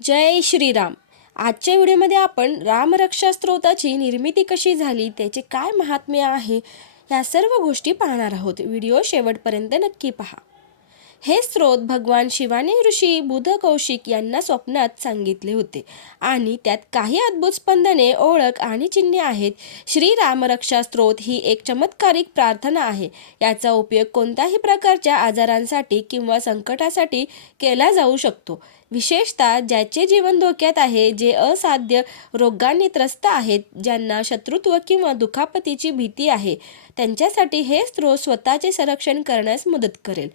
जय श्रीराम. आजच्या व्हिडिओमध्ये आपण रामरक्षा स्तोत्राची निर्मिती कशी झाली, त्याचे काय महात्म्य आहे, या सर्व गोष्टी पाहणार आहोत. व्हिडिओ शेवटपर्यंत नक्की पहा. हे स्तोत्र भगवान शिवाने ऋषी बुध कौशिक यांना स्वप्नात सांगितले होते आणि त्यात काही अद्भुत स्पंदने, ओळख आणि चिन्हे आहेत. श्री रामरक्षा स्तोत्र ही एक चमत्कारिक प्रार्थना आहे. याचा उपयोग कोणत्याही प्रकारच्या आजारांसाठी किंवा संकटासाठी केला जाऊ शकतो. विशेषतः ज्याचे जीवन धोक्यात आहे, जे असाध्य रोगांनी त्रस्त आहेत, ज्यांना शत्रुत्व किंवा दुखापतीची भीती आहे, त्यांच्यासाठी हे स्तोत्र स्वतःचे संरक्षण करण्यास मदत करेल,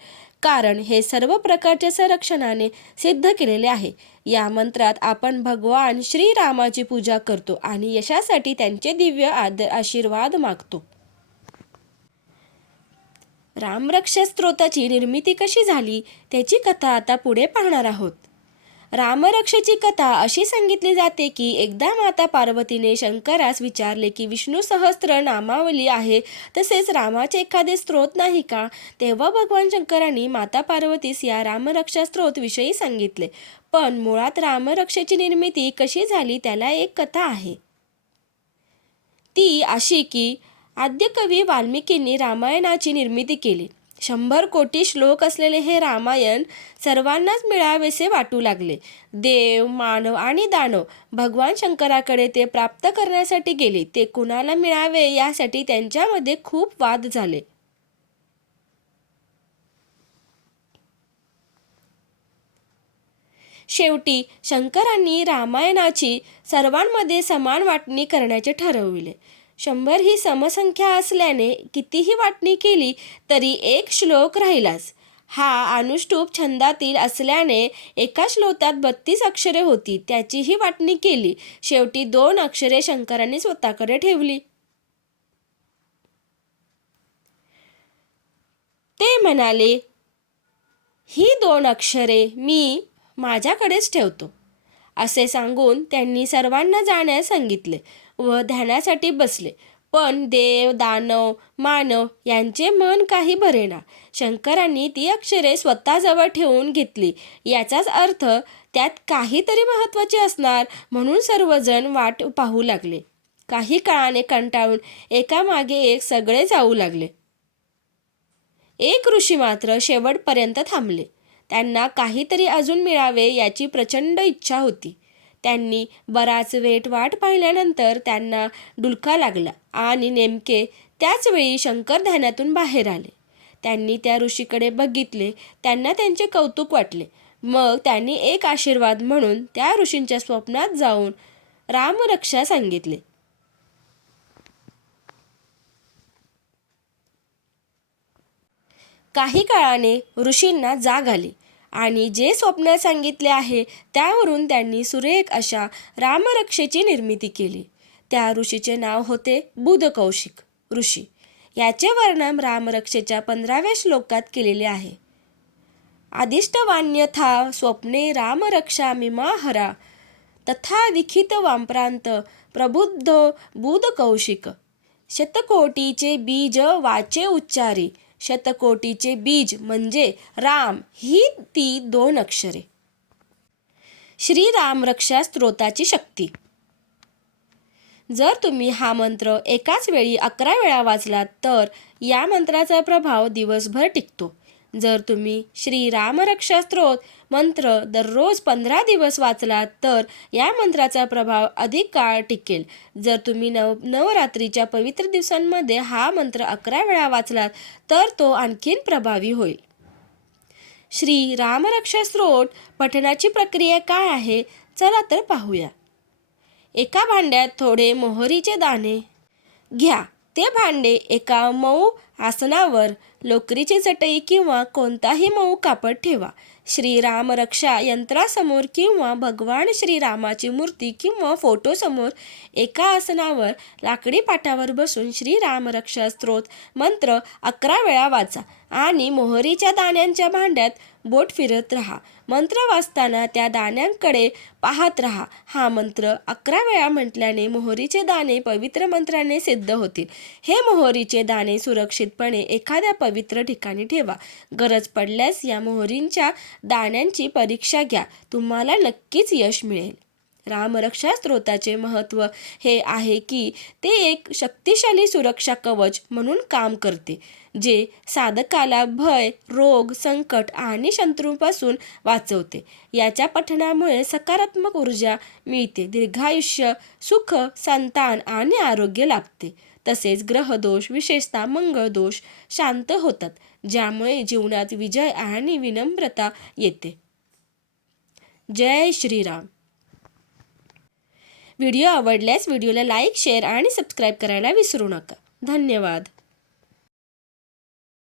कारण हे सर्व प्रकारच्या संरक्षणाने सिद्ध केलेले आहे. या मंत्रात आपण भगवान श्रीरामाची पूजा करतो आणि यशासाठी त्यांचे दिव्य आशीर्वाद मागतो. रामरक्षा स्तोत्राची निर्मिती कशी झाली, त्याची कथा आता पुढे पाहणार आहोत. रामरक्षेची कथा अशी सांगितली जाते की एकदा माता पार्वतीने शंकरास विचारले की विष्णू सहस्त्र नामावली आहे, तसेच रामाचे एखादे स्तोत्र नाही का? तेव्हा भगवान शंकरांनी माता पार्वतीस या रामरक्षा स्तोत्र विषयी सांगितले. पण मुळात रामरक्षेची निर्मिती कशी झाली त्याला एक कथा आहे. ती अशी की आद्यकवी वाल्मिकींनी रामायणाची निर्मिती केली. 100 कोटी श्लोक असलेले हे रामायण सर्वांनाच मिळावेसे वाटू लागले. देव, मानव आणि दानव भगवान शंकराकडे ते प्राप्त करण्यासाठी गेले. ते कुणाला मिळावे यासाठी त्यांच्यामध्ये खूप वाद झाले. शेवटी शंकरांनी रामायणाची सर्वांमध्ये समान वाटणी करण्याचे ठरविले. 100 ही समसंख्या असल्याने कितीही वाटणी केली तरी एक श्लोक राहिलाच. हा अनुष्टुप छंदातील असल्याने एका श्लोकात 32 अक्षरे होती. त्याचीही वाटणी केली. शेवटी 2 अक्षरे शंकरांनी स्वतःकडे ठेवली. ते म्हणाले, ही 2 अक्षरे मी माझ्याकडेच ठेवतो. असे सांगून त्यांनी सर्वांना जाण्यास सांगितले व ध्यानासाठी बसले. पण देव, दानव, मानव यांचे मन काही भरेना. शंकरांनी ती अक्षरे स्वतःजवळ ठेवून घेतली. याचाच अर्थ त्यात काहीतरी महत्त्वाचे असणार, म्हणून सर्वजण वाट पाहू लागले. काही काळाने कंटाळून एकामागे एक सगळे जाऊ लागले. एक ऋषी मात्र शेवटपर्यंत थांबले. त्यांना काहीतरी अजून मिळावे याची प्रचंड इच्छा होती. त्यांनी बराच वेळ वाट पाहिल्यानंतर त्यांना डुलका लागला आणि नेमके त्याच वेळी शंकर ध्यानातून बाहेर आले. त्यांनी त्या ऋषीकडे बघितले. त्यांना त्यांचे कौतुक वाटले. मग त्यांनी एक आशीर्वाद म्हणून त्या ऋषींच्या स्वप्नात जाऊन रामरक्षा सांगितले. काही काळाने ऋषींना जाग आली आणि जे स्वप्न सांगितले आहे त्यावरून त्यांनी सुरेख अशा रामरक्षेची निर्मिती केली. त्या ऋषीचे नाव होते बुध कौशिक ऋषी. याचे वर्णन रामरक्षेच्या 15व्या श्लोकात केलेले आहे. आदिष्टवान्यथा स्वप्ने रामरक्षा मिमाहरा तथा विखित वांप्रांत प्रबुद्धो बुध कौशिक. शतकोटीचे बीज वाचे उच्चारी. शतकोटीचे बीज म्हणजे राम ही ती 2 अक्षरे. श्री रामरक्षा स्तोत्राची शक्ती. जर तुम्ही हा मंत्र एकाच वेळी 11 वेळा वाचलात तर या मंत्राचा प्रभाव दिवसभर टिकतो. जर तुम्ही श्री रामरक्षा स्तोत्र मंत्र दररोज 15 दिवस वाचलात तर या मंत्राचा प्रभाव अधिक काळ टिकेल. जर तुम्ही नवरात्रीच्या पवित्र दिवसांमध्ये हा मंत्र 11 वेळा वाचलात तर तो आणखीन प्रभावी होईल. श्री रामरक्षा स्तोत्र पठणाची प्रक्रिया काय आहे, चला तर पाहूया. एका भांड्यात थोडे मोहरीचे दाणे घ्या. ते भांडे एका मऊ आसनावर, लोकरीची चटई किंवा कोणताही मऊ कापड ठेवा. श्री रामरक्षा यंत्रासमोर किंवा भगवान श्रीरामाची मूर्ती किंवा फोटोसमोर एका आसनावर लाकडी पाटावर बसून श्री रामरक्षा स्तोत्र मंत्र 11 वेळा वाचा आणि मोहरीच्या दाण्यांच्या भांड्यात बोट फिरत राहा. मंत्र वाचताना त्या दाण्यांकडे पाहत राहा. हा मंत्र 11 वेळा म्हटल्याने मोहरीचे दाणे पवित्र मंत्राने सिद्ध होतील. हे मोहरीचे दाणे सुरक्षितपणे एखाद्या पवित्र ठिकाणी ठेवा. गरज पडल्यास या मोहरींच्या दाण्यांची परीक्षा घ्या. तुम्हाला नक्कीच यश मिळेल. रामरक्षा स्तोत्राचे महत्त्व हे आहे की ते एक शक्तिशाली सुरक्षा कवच म्हणून काम करते, जे साधकाला भय, रोग, संकट आणि शत्रूंपासून वाचवते. याच्या पठणामुळे सकारात्मक ऊर्जा मिळते, दीर्घायुष्य, सुख, संतान आणि आरोग्य लाभते. तसेच ग्रहदोष, विशेषतः मंगळ दोष शांत होतात, ज्यामुळे जीवनात विजय आणि विनम्रता येते. जय श्रीराम. व्हिडिओ आवडल्यास व्हिडिओला लाईक, शेअर आणि सबस्क्राईब करायला विसरू नका. धन्यवाद.